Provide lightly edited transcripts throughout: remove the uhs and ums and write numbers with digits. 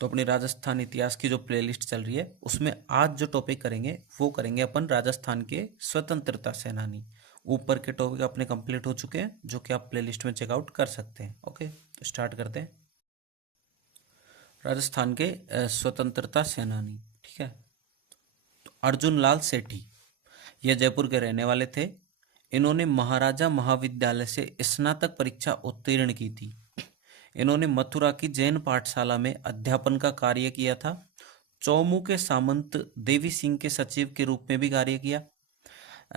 तो अपनी राजस्थान इतिहास की जो प्लेलिस्ट चल रही है उसमें आज जो टॉपिक करेंगे वो करेंगे अपन राजस्थान के स्वतंत्रता सेनानी। ऊपर के टॉपिक अपने कंप्लीट हो चुके हैं जो कि आप प्लेलिस्ट में चेकआउट कर सकते हैं। ओके, तो स्टार्ट करते हैं। राजस्थान के स्वतंत्रता सेनानी, ठीक है। तो अर्जुन लाल सेठी, ये जयपुर के रहने वाले थे। इन्होंने महाराजा महाविद्यालय से स्नातक परीक्षा उत्तीर्ण की थी। इन्होंने मथुरा की जैन पाठशाला में अध्यापन का कार्य किया था। चौमू के सामंत देवी सिंह के सचिव के रूप में भी कार्य किया।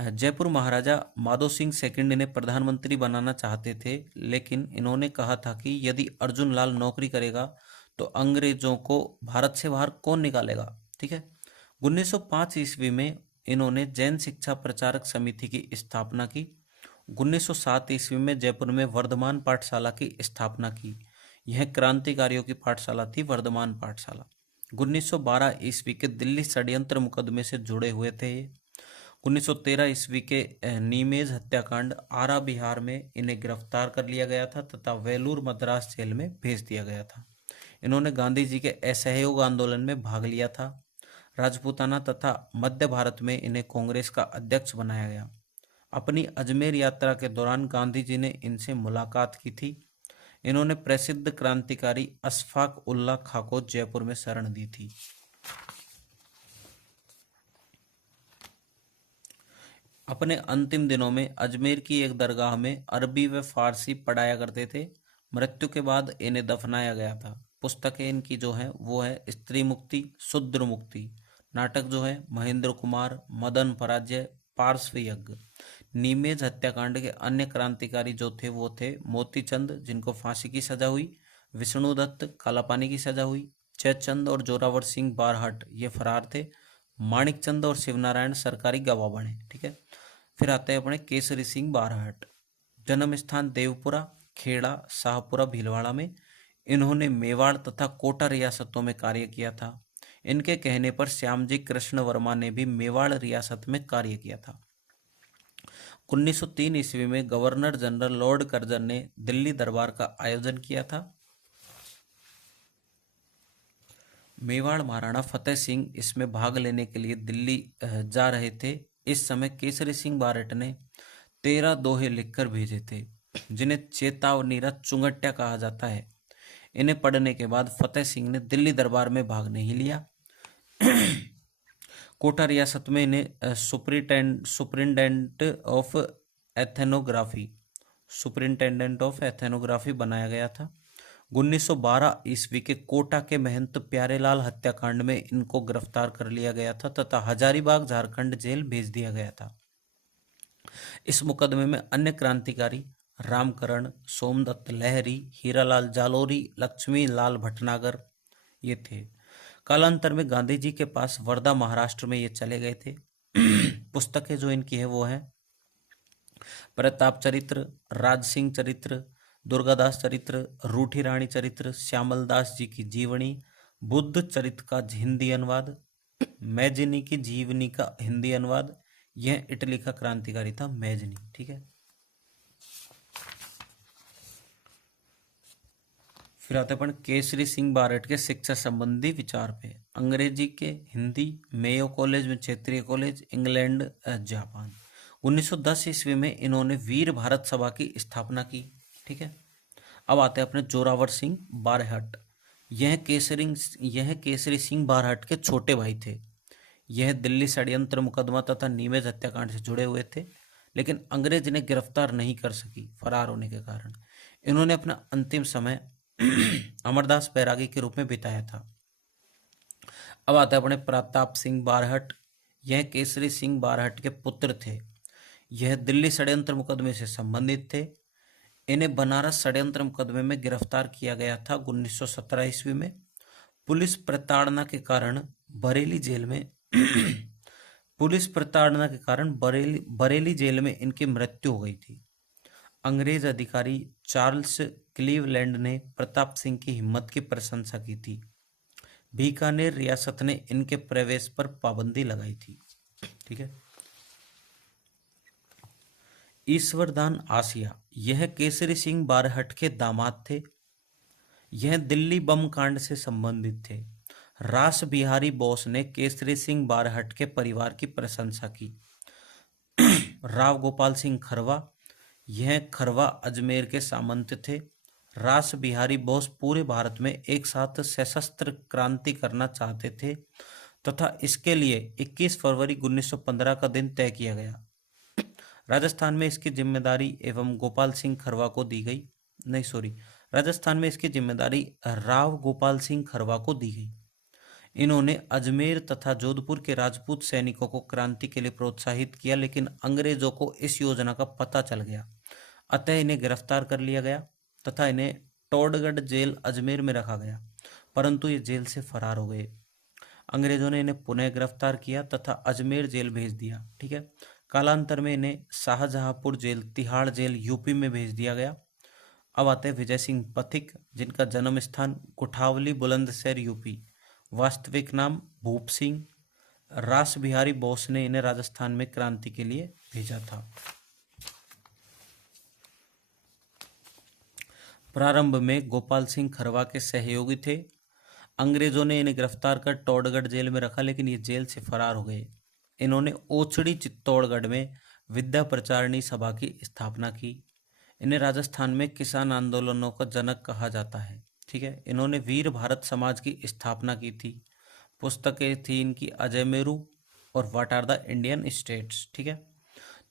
जयपुर महाराजा माधो सिंह सेकंड इन्हें प्रधानमंत्री बनाना चाहते थे, लेकिन इन्होंने कहा था कि यदि अर्जुन लाल नौकरी करेगा तो अंग्रेजों को भारत से बाहर कौन निकालेगा, ठीक है। 1905 ईस्वी में इन्होंने जैन शिक्षा प्रचारक समिति की स्थापना की। 1907 ईस्वी में जयपुर में वर्धमान पाठशाला की स्थापना की। यह क्रांतिकारियों की पाठशाला थी, वर्धमान पाठशाला। 1912 ईस्वी के दिल्ली षड्यंत्र मुकदमे से जुड़े हुए थे। 1913 ईस्वी के नीमेज हत्याकांड आरा बिहार में इन्हें गिरफ्तार कर लिया गया था तथा वेलूर मद्रास जेल में भेज दिया गया था। इन्होंने गांधी जी के असहयोग आंदोलन में भाग लिया था। राजपूताना तथा मध्य भारत में इन्हें कांग्रेस का अध्यक्ष बनाया गया। अपनी अजमेर यात्रा के दौरान गांधी जी ने इनसे मुलाकात की थी। इन्होंने प्रसिद्ध क्रांतिकारी अशफाक उल्लाह खां को जयपुर में शरण दी थी। अपने अंतिम दिनों में अजमेर की एक दरगाह में अरबी व फारसी पढ़ाया करते थे। मृत्यु के बाद इन्हें दफनाया गया था। पुस्तकें इनकी जो है वो है स्त्री मुक्ति, शूद्र मुक्ति। नाटक जो है महेंद्र कुमार, मदन पराजय, पार्श्व यज्ञ। नीमेज हत्याकांड के अन्य क्रांतिकारी जो थे वो थे मोतीचंद, जिनको फांसी की सजा हुई, विष्णुदत्त कालापानी की सजा हुई, जयचंद और जोरावर सिंह बारहट ये फरार थे, माणिकचंद और शिवनारायण सरकारी गवाह बने, ठीक है। फिर आते हैं अपने केसरी सिंह बारहट। जन्म स्थान देवपुरा, खेड़ा, शाहपुरा, भीलवाड़ा में। इन्होंने मेवाड़ तथा कोटा रियासतों में कार्य किया था। इनके कहने पर श्यामजी कृष्ण वर्मा ने भी मेवाड़ रियासत में कार्य किया था। 1903 ईस्वी में गवर्नर जनरल लॉर्ड कर्जन ने दिल्ली दरबार का आयोजन किया था। मेवाड़ महाराणा फतेह सिंह इसमें भाग लेने के लिए दिल्ली जा रहे थे। इस समय केसरी सिंह बारहट ने 13 दोहे लिखकर भेजे थे, जिन्हें चेतावनीरा चुंगट्या कहा जाता है। इन्हें पढ़ने के बाद फतेह सिंह ने दिल्ली दरबार में भाग नहीं लिया। कोटा रियासत में इन्हें सुपरिटेंडेंट ऑफ एथेनोग्राफी बनाया गया था। 1912 ईस्वी के कोटा के महंत प्यारेलाल हत्याकांड में इनको गिरफ्तार कर लिया गया था तथा हजारीबाग झारखंड जेल भेज दिया गया था। इस मुकदमे में अन्य क्रांतिकारी रामकरण, सोमदत्त लहरी, हीरालाल जालोरी, लक्ष्मी लाल भटनागर ये थे। कालांतर में गांधी जी के पास वर्धा महाराष्ट्र में ये चले गए थे। पुस्तकें जो इनकी है वो है प्रताप चरित्र, राज सिंह चरित्र, दुर्गादास चरित्र, रूठी रानी चरित्र, श्यामल दास जी की जीवनी, बुद्ध चरित्र का हिंदी अनुवाद, मैजिनी की जीवनी का हिंदी अनुवाद। यह इटली का क्रांतिकारी था मैजिनी, ठीक है। फिर आते अपन केसरी सिंह बारहट के शिक्षा संबंधी विचार पे। अंग्रेजी के हिंदी, मेयो कॉलेज में क्षेत्रीय कॉलेज, इंग्लैंड, जापान। 1910 ईस्वी में इन्होंने वीर भारत सभा की स्थापना की, ठीक है। अब आते हैं अपने जोरावर सिंह बारहट। यह केसरी सिंह बारहट के छोटे भाई थे। यह दिल्ली षड्यंत्र मुकदमा तथा नीमेज हत्याकांड से जुड़े हुए थे, लेकिन अंग्रेज इन्हें गिरफ्तार नहीं कर सकी फरार होने के कारण। इन्होंने अपना अंतिम समय अमरदास बैरागी के रूप में बिताया था। अब आता है अपने प्रताप सिंह बारहट। यह केसरी सिंह बारहट के पुत्र थे। यह दिल्ली षड्यंत्र मुकदमे से संबंधित थे। इन्हें बनारस षड्यंत्र मुकदमे में गिरफ्तार किया गया था 1917 ईस्वी में। पुलिस प्रताड़ना के कारण बरेली जेल में इनकी मृत्यु हो गई थी। अंग्रेज अधिकारी चार्ल्स क्लीवलैंड ने प्रताप सिंह की हिम्मत की प्रशंसा की थी। बीकानेर रियासत ने इनके प्रवेश पर पाबंदी लगाई थी, ठीक है। ईश्वरदान आसिया, यह केसरी सिंह बारहट के दामाद थे। यह दिल्ली बम कांड से संबंधित थे। रास बिहारी बोस ने केसरी सिंह बारहट के परिवार की प्रशंसा की। राव गोपाल सिंह खरवा, यह खरवा अजमेर के सामंत थे। रास बिहारी बोस पूरे भारत में एक साथ सशस्त्र क्रांति करना चाहते थे तथा इसके लिए 21 फरवरी 1915 का दिन तय किया गया। राजस्थान में इसकी जिम्मेदारी एवं गोपाल सिंह खरवा को दी गई। नहीं सॉरी, राजस्थान में इसकी जिम्मेदारी राव गोपाल सिंह खरवा को दी गई। इन्होंने अजमेर तथा जोधपुर के राजपूत सैनिकों को क्रांति के लिए प्रोत्साहित किया, लेकिन अंग्रेजों को इस योजना का पता चल गया, अतः इन्हें गिरफ्तार कर लिया गया तथा इन्हें टोडगढ़ जेल अजमेर में रखा गया, परंतु ये जेल से फरार हो गए। अंग्रेजों ने इन्हें पुनः गिरफ्तार किया तथा अजमेर जेल भेज दिया। ठीक है, कालांतर में इन्हें Shahjahanpur jail, Tihar jail UP में भेज दिया गया। अब आते हैं विजय सिंह पथिक, जिनका जन्म स्थान कुठावली बुलंदशहर यूपी, वास्तविक नाम भूप सिंह। रास बिहारी बोस ने इन्हें राजस्थान में क्रांति के लिए भेजा था। प्रारंभ में गोपाल सिंह खरवा के सहयोगी थे। अंग्रेजों ने इन्हें गिरफ्तार कर टोडगढ़ जेल में रखा, लेकिन ये जेल से फरार हो गए। इन्होंने ओछड़ी चित्तौड़गढ़ में विद्या प्रचारणी सभा की स्थापना की। इन्हें राजस्थान में किसान आंदोलनों का जनक कहा जाता है। ठीक है, इन्होंने वीर भारत समाज की स्थापना की थी। पुस्तकें थी इनकी अजय मेरू और what are the Indian states. ठीक है,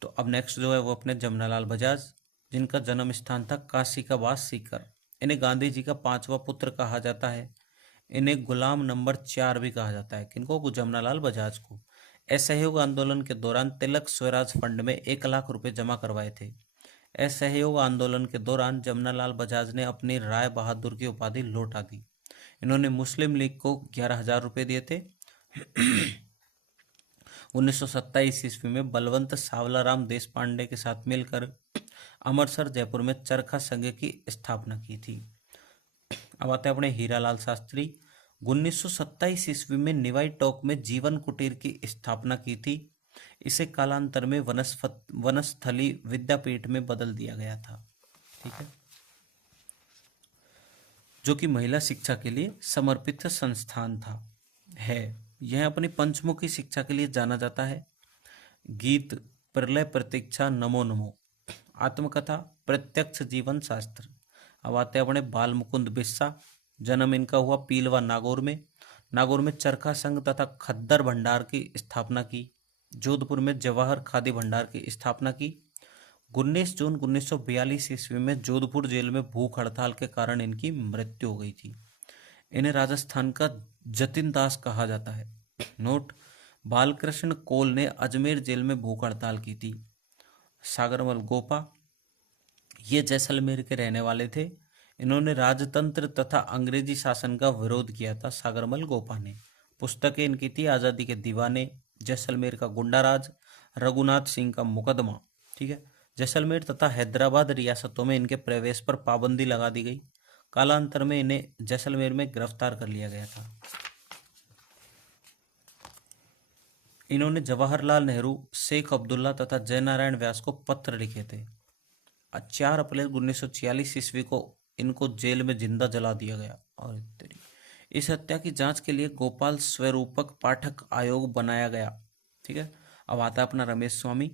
तो अब नेक्स्ट जो है वो अपने जमनालाल बजाज, जिनका जन्म स्थान था काशी का बास सीकर। इन्हें गांधी जी का 5वां पुत्र कहा जाता है। इन्हें गुलाम नंबर 4 भी कहा जाता है। किनको? जमनालाल बजाज को। असहयोग आंदोलन के दौरान तिलक स्वराज फंड में 1 लाख रुपए जमा करवाए थे। असहयोग आंदोलन के दौरान जमनालाल बजाज ने अपनी राय बहादुर की उपाधि लौटा दी। इन्होंने मुस्लिम लीग को 11,000 रुपये दिए थे। 1927 ईस्वी में बलवंत सावलाराम देशपांडे के साथ मिलकर अमरसर जयपुर में चरखा संघ की स्थापना की थी। अब आते हैं अपने हीरालाल शास्त्री। 1927 ईस्वी में निवाई टोक में जीवन कुटीर की स्थापना की थी। इसे कालांतर में वनस्थली विद्यापीठ में बदल दिया गया था। ठीक है, जो कि महिला शिक्षा के लिए समर्पित संस्थान था। यह अपनी पंचमुखी शिक्षा के लिए जाना जाता है। गीत, प्रलय प्रतीक्षा, नमो नमो, आत्मकथा, प्रत्यक्ष जीवन शास्त्र। अब आते हैं अपने बाल मुकुंद बिस्सा। जन्म इनका हुआ पीलवा नागौर में। नागौर में चरखा संघ तथा खद्दर भंडार की स्थापना की। जोधपुर में जवाहर खादी भंडार की स्थापना की। 19 जून 1942 ईस्वी में जोधपुर जेल में भूख हड़ताल के कारण इनकी मृत्यु हो गई थी। इन्हें राजस्थान का जतिन दास कहा जाता है। नोट, बालकृष्ण कोल ने अजमेर जेल में भूख हड़ताल की थी। सागरमल गोपा, ये जैसलमेर के रहने वाले थे। इन्होंने राजतंत्र तथा अंग्रेजी शासन का विरोध किया था। सागरमल गोपा ने। पुस्तकें इनकी थी आज़ादी के दीवाने, जैसलमेर का गुंडाराज, रघुनाथ सिंह का मुकदमा। ठीक है, जैसलमेर तथा हैदराबाद रियासतों में इनके प्रवेश पर पाबंदी लगा दी गई। कालांतर में इन्हें जैसलमेर में गिरफ्तार कर लिया गया था। इन्होंने जवाहरलाल नेहरू, शेख अब्दुल्ला तथा जयनारायण व्यास को पत्र लिखे थे। 4 अप्रैल 1946 ईस्वी को इनको जेल में जिंदा जला दिया गया। और इस हत्या की जांच के लिए गोपाल स्वरूपक पाठक आयोग बनाया गया। ठीक है, अब आता है अपना रमेश स्वामी।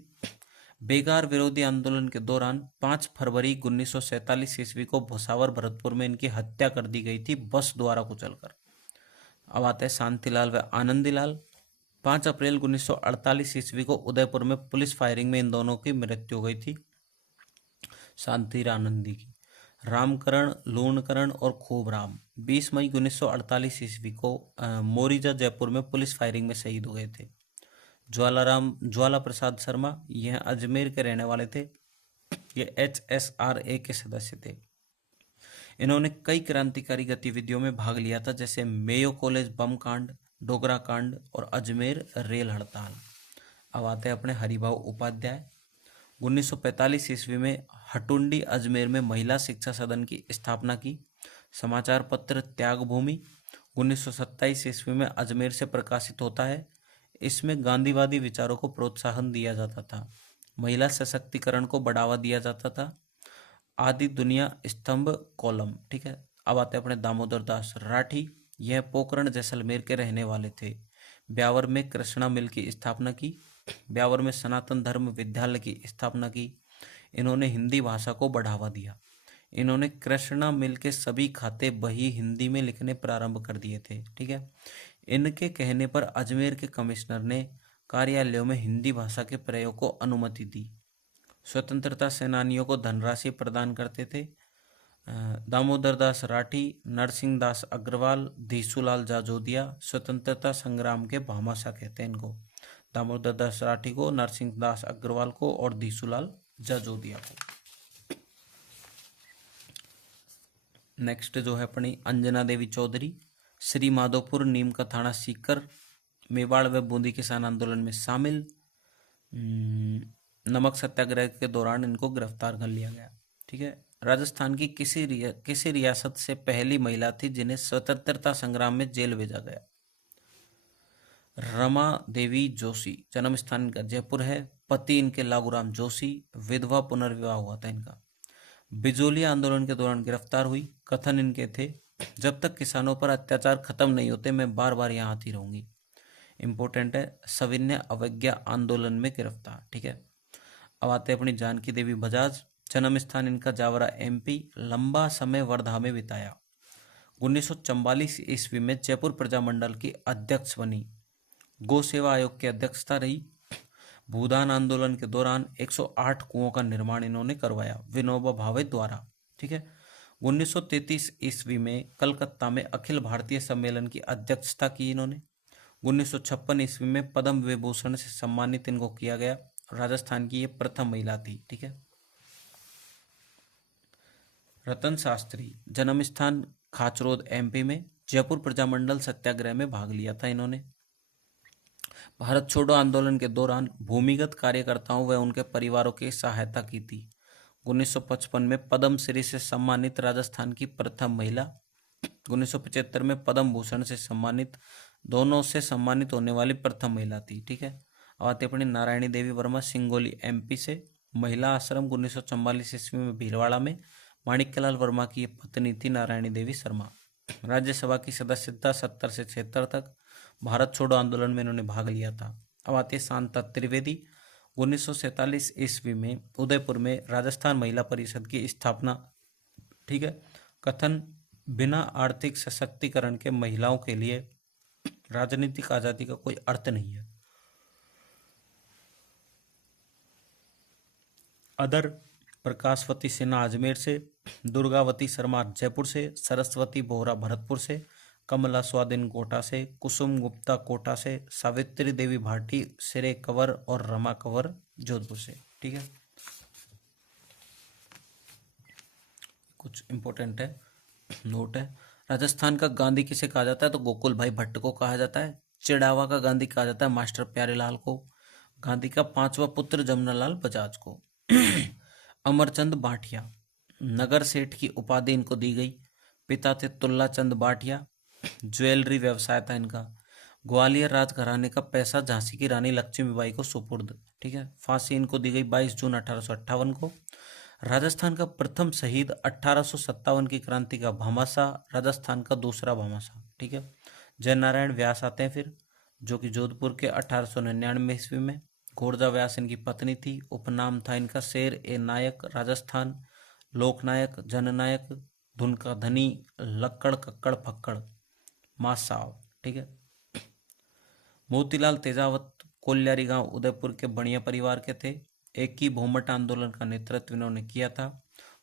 बेगार विरोधी आंदोलन के दौरान 5 फरवरी 1947 ईस्वी को भुसावर भरतपुर में इनकी हत्या कर दी गई थी बस द्वारा कुचलकर। अब आते हैं शांतिलाल व आनंदीलाल। 5 अप्रैल 1948 ईस्वी को उदयपुर में पुलिस फायरिंग में इन दोनों की मृत्यु हो गई थी, शांति आनंदी की। रामकरण, लूणकरण और खूब राम 20 मई 1948 ईस्वी को मोरिजा जयपुर में पुलिस फायरिंग में शहीद हो गए थे। ज्वाला प्रसाद शर्मा, यह अजमेर के रहने वाले थे। ये HSRA के सदस्य थे। इन्होंने कई क्रांतिकारी गतिविधियों में भाग लिया था, जैसे मेयो कॉलेज बम कांड, डोगरा कांड और अजमेर रेल हड़ताल। अब आते हैं अपने हरिभाऊ उपाध्याय। 1945 ईस्वी में हटुंडी अजमेर में महिला शिक्षा सदन की स्थापना की। समाचार पत्र त्यागभूमि 1927 ईस्वी में अजमेर से प्रकाशित होता है। इसमें गांधीवादी विचारों को प्रोत्साहन दिया जाता था। महिला सशक्तिकरण को बढ़ावा दिया जाता था। आदि दुनिया स्तंभ कॉलम। ठीक है, अब आते अपने दामोदर दास राठी। यह पोखरण जैसलमेर के रहने वाले थे। ब्यावर में कृष्णा मिल की स्थापना की। ब्यावर में सनातन धर्म विद्यालय की स्थापना की। इन्होंने हिंदी भाषा को बढ़ावा दिया। इन्होंने कृष्णा मिल के सभी खाते बही हिंदी में लिखने प्रारंभ कर दिए थे। ठीक है। इनके कहने पर अजमेर के कमिश्नर ने कार्यालयों में हिंदी भाषा के प्रयोग को अनुमति दी। स्वतंत्रता सेनानियों को धनराशि प्रदान करते थे। दामोदर दास राठी, नरसिंह दास अग्रवाल, धीसूलाल जाजोदिया स्वतंत्रता संग्राम के भामाशाह कहते हैं इनको। दामोदर दास राठी को, नरसिंह दास अग्रवाल को और धीसूलाल जाजोदिया को। नेक्स्ट जो है अपनी अंजना देवी चौधरी, श्री माधोपुर, नीम का थाना सीकर, मेवाड़ व बूंदी किसान आंदोलन में शामिल। नमक सत्याग्रह के दौरान इनको गिरफ्तार कर लिया गया। ठीक है। राजस्थान की किसी रियासत से पहली महिला थी जिन्हें स्वतंत्रता संग्राम में जेल भेजा गया। रमा देवी जोशी, जन्म स्थान इनका जयपुर है। पति इनके लागूराम जोशी, विधवा पुनर्विवाह हुआ था इनका। बिजोलिया आंदोलन के दौरान गिरफ्तार हुई। कथन इनके थे, जब तक किसानों पर अत्याचार खत्म नहीं होते मैं बार बार यहाँ आती रहूंगी। इंपॉर्टेंट है। सविनय अवज्ञा आंदोलन में गिरफ्तार। ठीक है। अब आते हैं अपनी जानकी देवी बजाज, जन्म स्थान इनका जावरा एमपी, लंबा समय वर्धा में बिताया। 1944 ईस्वी में जयपुर प्रजामंडल की अध्यक्ष बनी। गौ सेवा आयोग की अध्यक्षता रही। भूदान आंदोलन के दौरान 108 कुओं का निर्माण इन्होंने करवाया विनोबा भावे द्वारा। ठीक है। 1933 ईस्वी में कलकत्ता में अखिल भारतीय सम्मेलन की अध्यक्षता की इन्होंने। 1956 ईस्वी में पद्म विभूषण से सम्मानित इनको किया गया। राजस्थान की ये प्रथम महिला थी। ठीक है। रतन शास्त्री, जन्म स्थान खाचरोद एमपी में, जयपुर प्रजामंडल सत्याग्रह में भाग लिया था इन्होंने। भारत छोड़ो आंदोलन के दौरान भूमिगत कार्यकर्ताओं व उनके परिवारों की सहायता की थी। 1955 में पद्मश्री से सम्मानित राजस्थान की प्रथम महिला। 1975 में पद्म भूषण से सम्मानित, दोनों से सम्मानित होने वाली प्रथम महिला थी। ठीक है। अब आते अपनी नारायणी देवी वर्मा, सिंगोली एमपी से, महिला आश्रम 1944 ईस्वी में भीलवाड़ा में। माणिक्यलाल वर्मा की ये पत्नी थी नारायणी देवी शर्मा। राज्यसभा की सदस्यता 70 से 76 तक। भारत छोड़ो आंदोलन में इन्होंने भाग लिया था। अब आती है शांता त्रिवेदी, 1947 ईस्वी में उदयपुर में राजस्थान महिला परिषद की स्थापना। ठीक है। कथन, बिना आर्थिक सशक्तिकरण के महिलाओं के लिए राजनीतिक आजादी का कोई अर्थ नहीं है। अदर प्रकाशवती सिन्हा अजमेर से, दुर्गावती शर्मा जयपुर से, सरस्वती बोहरा भरतपुर से, कमला स्वादिन कोटा से, कुसुम गुप्ता कोटा से, सावित्री देवी भाटी सिरे कंवर और रमा कंवर जोधपुर से। ठीक है। कुछ इंपॉर्टेंट है, नोट है। राजस्थान का गांधी किसे कहा जाता है तो गोकुल भाई भट्ट को कहा जाता है। चिड़ावा का गांधी कहा जाता है मास्टर प्यारेलाल को। गांधी का पांचवा पुत्र जमनालाल बजाज को। अमरचंद बाठिया, नगर सेठ की उपाधि इनको दी गई। पिता थे तुल्ला चंद बाठिया, ज्वेलरी व्यवसाय था इनका। ग्वालियर राजघराने का पैसा झांसी की रानी लक्ष्मीबाई को सुपुर्द। ठीक है। फांसी इनको दी गई 22 जून 1858 को। राजस्थान का प्रथम शहीद 1857 की क्रांति का भामाशाह, राजस्थान का दूसरा भामाशाह। ठीक है। जयनारायण व्यास आते हैं फिर, जो कि जोधपुर के 1899 ईस्वी में। घोड़जा व्यास इनकी पत्नी थी। उपनाम था इनका शेर ए नायक, राजस्थान, लोकनायक, जननायक, धुन का धनी, लक्कड़ कक्कड़ फक्कड़, मासाव। ठीक है। मोतीलाल तेजावत, कोल्यारी गांव उदयपुर के बनिया परिवार के थे। एक ही भूमट आंदोलन का नेतृत्व इन्होंने किया था।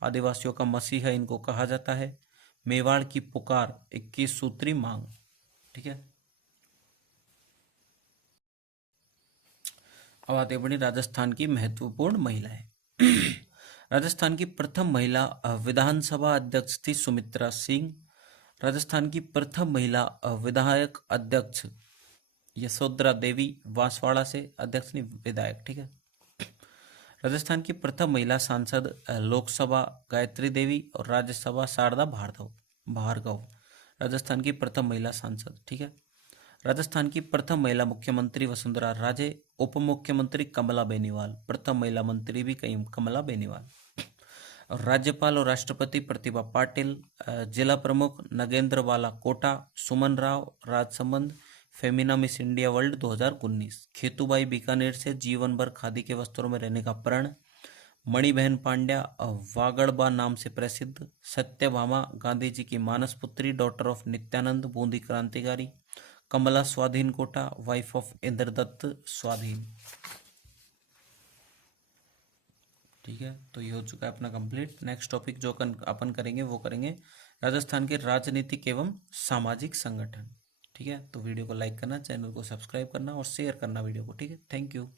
आदिवासियों का मसीहा इनको कहा जाता है। मेवाड़ की पुकार 21 सूत्री मांग। ठीक है। अब आते बड़ी राजस्थान की महत्वपूर्ण महिलाएं। राजस्थान की प्रथम महिला विधानसभा अध्यक्ष थी सुमित्रा सिंह। राजस्थान की प्रथम महिला विधायक अध्यक्ष यशोधरा देवी, बांसवाड़ा से, अध्यक्ष नहीं विधायक। ठीक है। राजस्थान की प्रथम महिला सांसद लोकसभा गायत्री देवी और राज्यसभा शारदा भार्गव। राजस्थान की प्रथम महिला सांसद। ठीक है। राजस्थान की प्रथम महिला मुख्यमंत्री वसुंधरा राजे, उप मुख्यमंत्री कमला बेनीवाल, प्रथम महिला मंत्री भी कई कमला बेनीवाल। और राज्यपाल और राष्ट्रपति प्रतिभा पाटिल, जिला प्रमुख नगेंद्र वाला Kota, Suman Rao Rajsamand, Femina Miss India World 2019। Khetubai Bikaner से जीवन भर खादी के वस्त्रों में रहने का प्रण। मणिबहन पांड्या वागड़बा नाम से प्रसिद्ध। सत्यभामा गांधी जी की मानस पुत्री, डॉटर ऑफ नित्यानंद, बूंदी क्रांतिकारी। कमला स्वाधीन कोटा, वाइफ ऑफ इंद्रदत्त स्वाधीन। ठीक है, तो ये हो चुका है अपना कंप्लीट। नेक्स्ट टॉपिक जो अपन करेंगे वो करेंगे राजस्थान के राजनीतिक एवं सामाजिक संगठन। ठीक है, तो वीडियो को लाइक करना, चैनल को सब्सक्राइब करना और शेयर करना वीडियो को। ठीक है, थैंक यू।